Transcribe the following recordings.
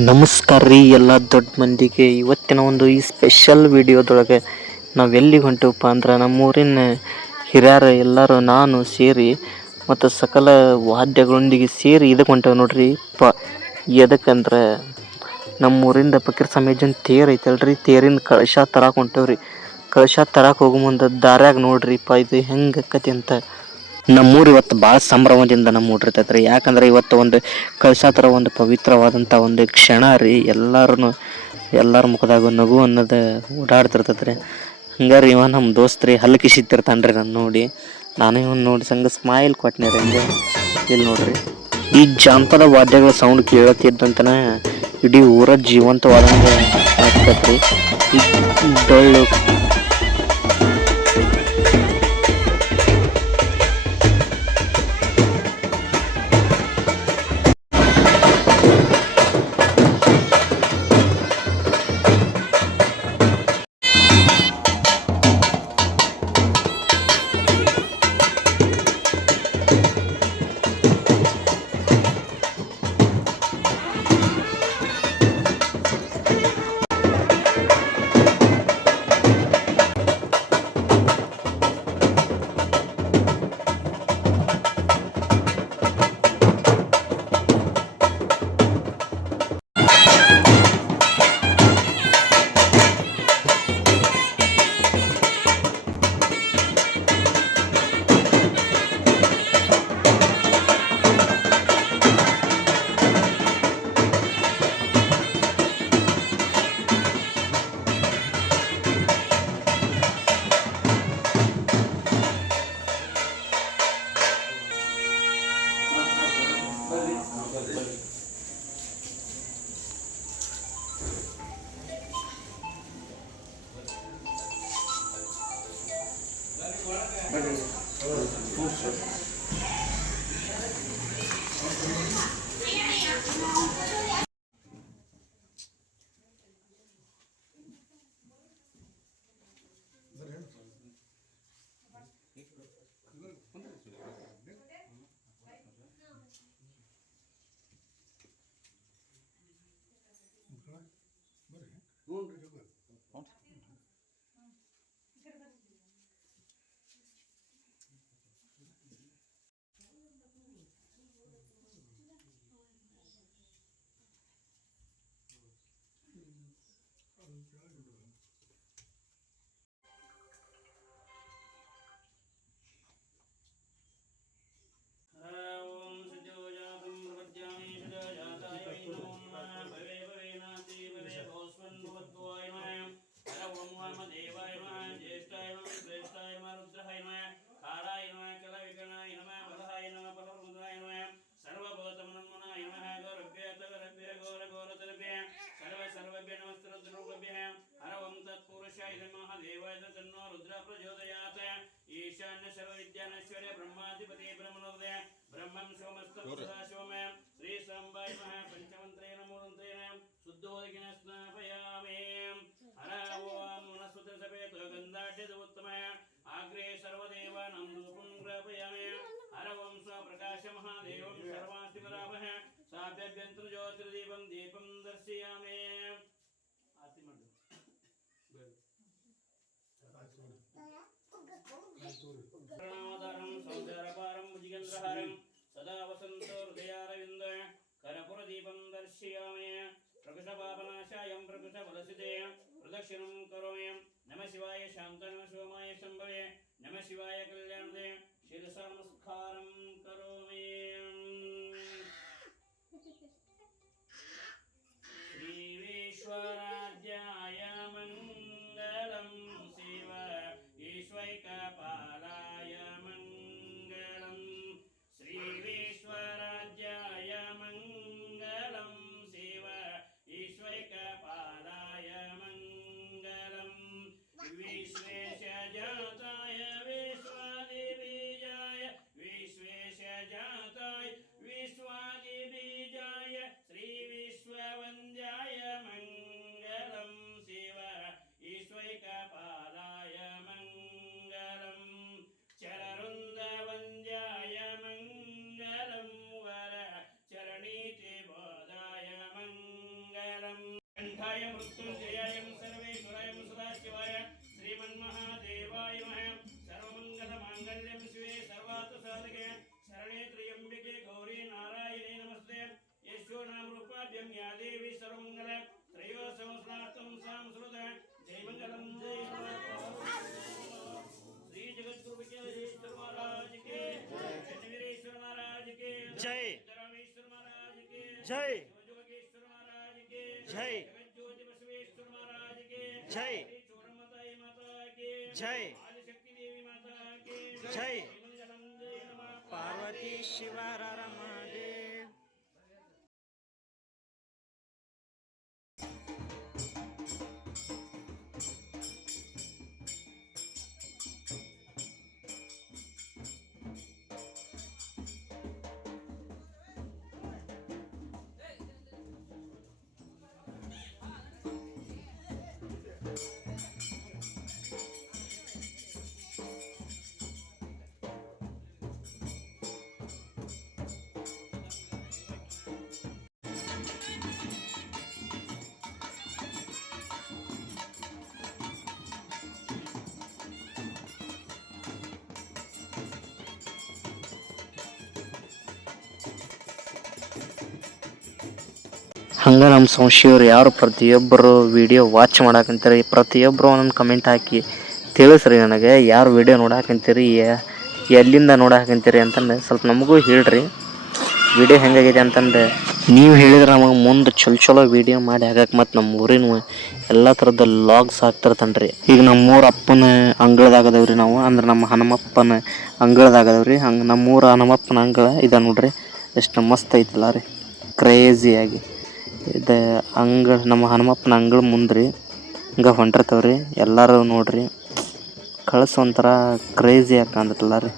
ನಮಸ್ಕಾರ ರೀ ಎಲ್ಲ ದೊಡ್ಡ ಮಂದಿಗೆ. ಇವತ್ತಿನ ಒಂದು ಈ ಸ್ಪೆಷಲ್ ವಿಡಿಯೋದೊಳಗೆ ನಾವು ಎಲ್ಲಿಗೆ ಹೊಂಟಿವಪ್ಪ ಅಂದ್ರೆ ನಮ್ಮೂರಿನ ಹಿರಿಯರು ಎಲ್ಲರೂ ನಾನು ಸೇರಿ ಮತ್ತು ಸಕಲ ವಾದ್ಯಗಳೊಂದಿಗೆ ಸೇರಿ ಇದಕ್ಕೆ ಹೊಂಟೇವೆ ನೋಡ್ರಿ. ಎದಕ್ಕಂದ್ರೆ ನಮ್ಮೂರಿಂದ ಫಕೀರ್ ಸಾಮ್ಯಜ್ಜನ ತೇರು ಐತಲ್ರಿ, ತೇರಿನ ಕಳಶ ತರಕ್ಕೆ ಹೊಂಟೇವ್ರಿ. ಕಳಶ ತರಕ್ಕೆ ಹೋಗೋ ಮುಂದೆ ದಾರ್ಯಾಗ ನೋಡ್ರಿಪ್ಪ ಇದು ಹೆಂಗೆ ಆಕತಿ ಅಂತ. ನಮ್ಮೂರು ಇವತ್ತು ಭಾಳ ಸಂಭ್ರಮದಿಂದ ನಮ್ಮ ಊರಿರ್ತೈತೆ ರೀ. ಯಾಕಂದ್ರೆ ಇವತ್ತು ಒಂದು ಕಳಶ ಥರ ಒಂದು ಪವಿತ್ರವಾದಂಥ ಒಂದು ಕ್ಷಣ ರೀ. ಎಲ್ಲರ ಮುಖದಾಗ ನಗು ಅನ್ನೋದು ಓಡಾಡ್ತಿರ್ತೈತೆ ರೀ. ಹಂಗಾರೆ ಇವ ನಮ್ಮ ದೋಸ್ತ್ ರೀ ಹಲ್ಲು ಕಿಸಿತಿರ್ತಾನೆ ರೀ ನಾನು ನೋಡಿ. ನಾನು ಇವನು ನೋಡಿ ಸಂಗ ಸ್ಮೈಲ್ ಕೊಟ್ಟನೆ ರೀ. ಹಂಗೆ ಇಲ್ಲಿ ನೋಡ್ರಿ, ಈ ಜಾನಪದ ವಾದ್ಯಗಳ ಸೌಂಡ್ ಕೇಳತ್ತಿದ್ದಂತನ ಇಡೀ ಊರ ಜೀವಂತವಾದಂಗೆ ಆಗ್ತೈತೆ ರೀ. ಈ ಡೊಳ್ಳು ईशान्य सर्वविद्यानश्वर्य ब्रह्माधिपति ब्रह्मणोदय ब्रह्मं सोमस्तमसदाशिवमय श्री सांबाय महा पंचमंत्रेण मूलंत्रेण शुद्धोदकिन स्नापयामि। हर ओम वनस्पति सपेत गंधाढ्योत्तमः आग्रे सर्वदेवानां धूपं ग्रापयामि। हर ओम स्वप्रकाश महादेवं सर्वास्तिवरावः साभ्यभ्यन्तर ज्योतिर्दीपं दीपं दर्शयामि। आरती माडु प्रणवदारं सौंदर्यपारं भुजगेन्द्रहारं सदा वसन्तो हृदयारविन्द कर्पूरदीपं दर्शयामि। प्रकृतपापनाशायं प्रकृतफलसिते प्रदक्षिणं करोमि। नमः शिवाय शान्त नमः शिवाय शम्भवे नमः शिवाय कल्याणदे शिरसा नमस्कारं करोमि। श्रीविश्वराज्याय मङ्गलं शिव ईश्वैकपालाय मङ्गलं। श्रीविश्वराज्याय मङ्गलं शिव ईश्वैकपालाय मङ्गलं। विश्वेशजाताय विश्वदिबीजाय विश्वेशजाताय देवी सर्वमंगल त्रयो संस्नातं सांस्कृत जय मंगलम जय श्री जगद्गुरु विजयेश्वर महाराज के वीरेश्वर महाराज के जय रामेश्वर महाराज के जय योगेश्वर महाराज के जय ज्योति बसवेश्वर महाराज के जय चोरमताई माता के जय आदिशक्ति देवी माता के जय मंगलम जय नमः पार्वती शिवार महादेव। ಹಂಗೆ ನಮ್ಮ ಸಂಶಯವ್ರು ಯಾರು ಪ್ರತಿಯೊಬ್ಬರು ವಿಡಿಯೋ ವಾಚ್ ಮಾಡಾಕಂತೀರಿ ಪ್ರತಿಯೊಬ್ಬರು ಒಂದೊಂದು ಕಮೆಂಟ್ ಹಾಕಿ ತಿಳಿಸ್ರಿ ನನಗೆ ಯಾರು ವಿಡಿಯೋ ನೋಡಾಕಂತೀರಿ ಎಲ್ಲಿಂದ ನೋಡಾಕಂತೀರಿ ಅಂತಂದು ಸ್ವಲ್ಪ ನಮಗೂ ಹೇಳ್ರಿ ವಿಡಿಯೋ ಹೆಂಗಾಗಿದೆ ಅಂತಂದು ನೀವು ಹೇಳಿದ್ರೆ ನಮಗೆ ಮುಂದೆ ಚಲೋ ವೀಡಿಯೋ ಮಾಡಿ ಹಾಕಕ್ಕೆ ಮತ್ತು ನಮ್ಮ ಊರಿನ ಎಲ್ಲ ಥರದ ಲಾಗ್ಸ್ ಹಾಕ್ತಿರ್ತಾನೆ ಈಗ ನಮ್ಮೂರ ಅಪ್ಪನ ಅಂಗಳದಾಗದವ್ರಿ ನಾವು ಅಂದ್ರೆ ನಮ್ಮ ಹನುಮಪ್ಪನ ಅಂಗಳದಾಗದವ್ರಿ ಹಂಗೆ ನಮ್ಮೂರ ಹನುಮಪ್ಪನ ಅಂಗಳ ಇದೆ ನೋಡ್ರಿ ಎಷ್ಟು ಮಸ್ತ್ ಐತಲ್ಲ ರೀ ಕ್ರೇಜಿಯಾಗಿ ಇದು ಅಂಗಳ ನಮ್ಮ ಹನುಮಪ್ಪನ ಅಂಗಳ ಮುಂದ್ರಿ ಹಿಂಗೆ ಹೊಂಟಿರ್ತಾವ್ರಿ ಎಲ್ಲರೂ ನೋಡ್ರಿ ಕಳ್ಸ ಒಂಥರ ಕ್ರೇಜಿಯಾಗಿ ಕಾಣ್ತಲ್ಲ ರೀ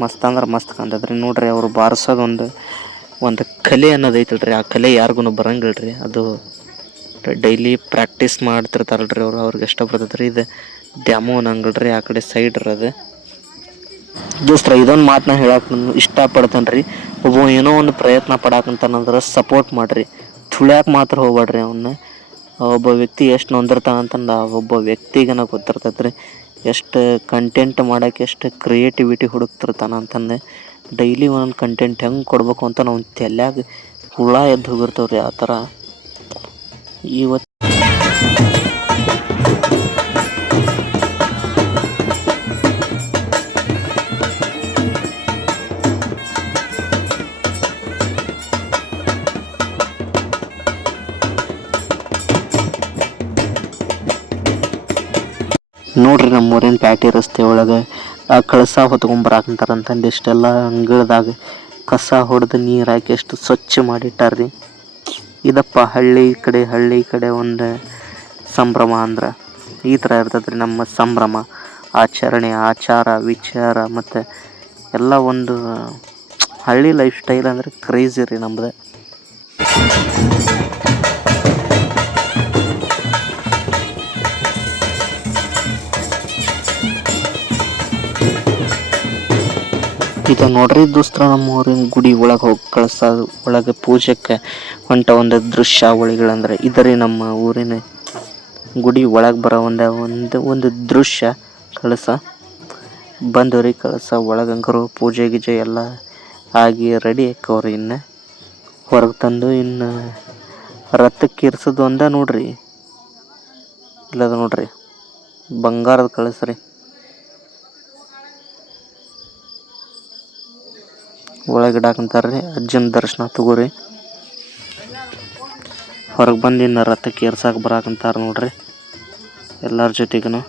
ಮಸ್ತ್ ಅಂದ್ರೆ ಮಸ್ತ್ ಕಾಣ್ತದ್ರಿ ನೋಡ್ರಿ ಅವ್ರು ಬಾರಿಸೋದು ಒಂದು ಕಲೆ ಅನ್ನೋದು ಐತಲ್ರಿ ಆ ಕಲೆ ಯಾರಿಗೂ ಬರಂಗಿಲ್ರಿ ಅದು ಡೈಲಿ ಪ್ರಾಕ್ಟೀಸ್ ಮಾಡ್ತಿರ್ತಾರಲ್ರಿ ಅವ್ರಿಗೆ ಇಷ್ಟ ಬರ್ತದ್ರಿ ಇದು ದ್ಯಾಮೋನ್ ಅಂಗಳ್ರಿ ಆ ಕಡೆ ಸೈಡ್ ಇರೋದು ದೋಸ್ತ್ರ ಇದೊಂದು ಮಾತನ್ನ ಹೇಳಕ್ಕೆ ನಾನು ಇಷ್ಟಪಡ್ತೇನೆ ರೀ ಒಬ್ಬ ಏನೋ ಒಂದು ಪ್ರಯತ್ನ ಪಡಾಕಂತಾನಂದ್ರೆ ಸಪೋರ್ಟ್ ಮಾಡಿರಿ ತುಳ್ಯಾಕೆ ಮಾತ್ರ ಹೋಗ್ಬೇಡ್ರಿ ಅವನ್ನ ಒಬ್ಬ ವ್ಯಕ್ತಿ ಎಷ್ಟು ನೊಂದಿರ್ತಾನಂತಂದು ಆ ಒಬ್ಬ ವ್ಯಕ್ತಿಗೆ ನಾವು ಗೊತ್ತಿರ್ತೈತೆ ರೀ ಎಷ್ಟು ಕಂಟೆಂಟ್ ಮಾಡೋಕ್ಕೆ ಎಷ್ಟು ಕ್ರಿಯೇಟಿವಿಟಿ ಹುಡುಕ್ತಿರ್ತಾನೆ ಅಂತಂದು ಡೈಲಿ ಒಂದೊಂದು ಕಂಟೆಂಟ್ ಹೆಂಗೆ ಕೊಡ್ಬೇಕು ಅಂತ ನಾವು ತಲೆಯಾಗ ಹುಳ ಎದ್ದು ಹೋಗಿರ್ತಾವ್ರಿ ಆ ಥರ ಇವತ್ತು ನೋಡ್ರಿ ನಮ್ಮ ಊರಿನ ಪ್ಯಾಟಿ ರಸ್ತೆ ಒಳಗೆ ಆ ಕಳಸ ಹೊತ್ಕೊಂಬರಾಕಂತಾರಂತಂದು ಇಷ್ಟೆಲ್ಲ ಅಂಗಳದಾಗ ಕಸ ಹೊಡೆದು ನೀರು ಹಾಕಿ ಎಷ್ಟು ಸ್ವಚ್ಛ ಮಾಡಿಟ್ಟಾರ್ರಿ ಇದಪ್ಪ ಹಳ್ಳಿ ಕಡೆ ಒಂದು ಸಂಭ್ರಮ ಅಂದ್ರೆ ಈ ಥರ ಇರ್ತದೆ ರೀ ನಮ್ಮ ಸಂಭ್ರಮ ಆಚರಣೆ ಆಚಾರ ವಿಚಾರ ಮತ್ತು ಎಲ್ಲ ಒಂದು ಹಳ್ಳಿ ಲೈಫ್ ಸ್ಟೈಲ್ ಅಂದರೆ ಕ್ರೇಜಿ ರೀ ನಮ್ಮದು ಇದು ನೋಡ್ರಿ ದೋಸ್ತರ ನಮ್ಮ ಊರಿನ ಗುಡಿ ಒಳಗೆ ಹೋಗಿ ಕಳಸ ಒಳಗೆ ಪೂಜೆಗೆ ಹೊಂಟ ಒಂದು ದೃಶ್ಯಾವಳಿಗಳಂದ್ರೆ ಇದರಿ ನಮ್ಮ ಊರಿನ ಗುಡಿ ಒಳಗೆ ಬರೋ ಒಂದು ದೃಶ್ಯ ಕಳಸ ಬಂದವ್ರಿ ಕಳಸ ಒಳಗಂಕರು ಪೂಜೆ ಗೀಜೆ ಎಲ್ಲ ಆಗಿ ರೆಡಿ ಆಕ್ಕವ್ರಿ ಇನ್ನು ಹೊರಗೆ ತಂದು ಇನ್ನು ರಥಕ್ಕೆ ಇರ್ಸೋದು ಒಂದ ನೋಡ್ರಿ ಇಲ್ಲದ ನೋಡ್ರಿ ಬಂಗಾರದ ಕಳಸ ರೀ ಒಳಗಿಡಾಕಂತಾರ್ರಿ ಅಜ್ಜನ ದರ್ಶನ ತಗೋರಿ ಹೊರಗೆ ಬಂದು ಇನ್ನು ರಥಕ್ಕೆ ಏರ್ಸಾಕ ಬರಾಕಂತಾರ ನೋಡ್ರಿ ಎಲ್ಲರ ಜೊತೆಗೂ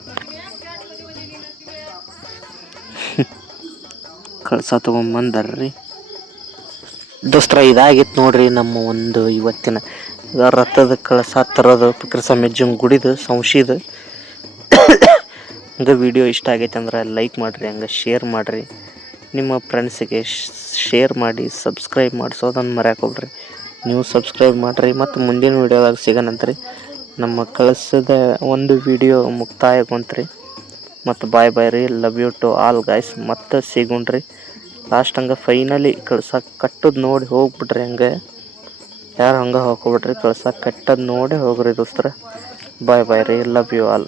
ಕಳಸ ತೊಗೊಂಬಂದಾರ್ರಿ ದೋಸ್ತರ ಇದಾಗಿತ್ತು ನೋಡ್ರಿ ನಮ್ಮ ಒಂದು ಇವತ್ತಿನ ರಥದ ಕಳಸ ತರೋದು ಪಿಕ್ರಸಮೆಜ್ಜನ ಗುಡಿದು ಸಂಶಿದು ಹಂಗೆ ವಿಡಿಯೋ ಇಷ್ಟ ಆಗೈತೆ ಅಂದ್ರೆ ಲೈಕ್ ಮಾಡಿರಿ ಹಂಗೆ ಶೇರ್ ಮಾಡಿರಿ ನಿಮ್ಮ ಫ್ರೆಂಡ್ಸಿಗೆ ಶೇರ್ ಮಾಡಿ ಸಬ್ಸ್ಕ್ರೈಬ್ ಮಾಡಿಸೋದನ್ನು ಮರ್ಯಾಕೆ ಹೋಗ್ರಿ ನೀವು ಸಬ್ಸ್ಕ್ರೈಬ್ ಮಾಡಿರಿ ಮತ್ತು ಮುಂದಿನ ವೀಡಿಯೋದಾಗ ಸಿಗೋಣಂತ್ರಿ ನಮ್ಮ ಕಳಿಸಿದ ಒಂದು ವಿಡಿಯೋ ಮುಕ್ತಾಯಗೊಂತ್ರಿ ಮತ್ತು ಬಾಯ್ ರೀ love you to all guys ಮತ್ತೆ ಸಿಗೋಣ್ರಿ ಲಾಸ್ಟ್ ಹಂಗೆ ಫೈನಲಿ ಕಳ್ಸಕ್ಕೆ ಕಟ್ಟೋದು ನೋಡಿ ಹೋಗ್ಬಿಟ್ರಿ ಹಂಗೆ ಯಾರು ಹಂಗೆ ಹೋಗ್ಬಿಟ್ರಿ ಕಳ್ಸಕ್ಕೆ ಕಟ್ಟೋದು ನೋಡಿ ಹೋಗ್ರಿ ದೋಸ್ತರ ಬಾಯ್ ರೀ ಲವ್ ಯು ಆಲ್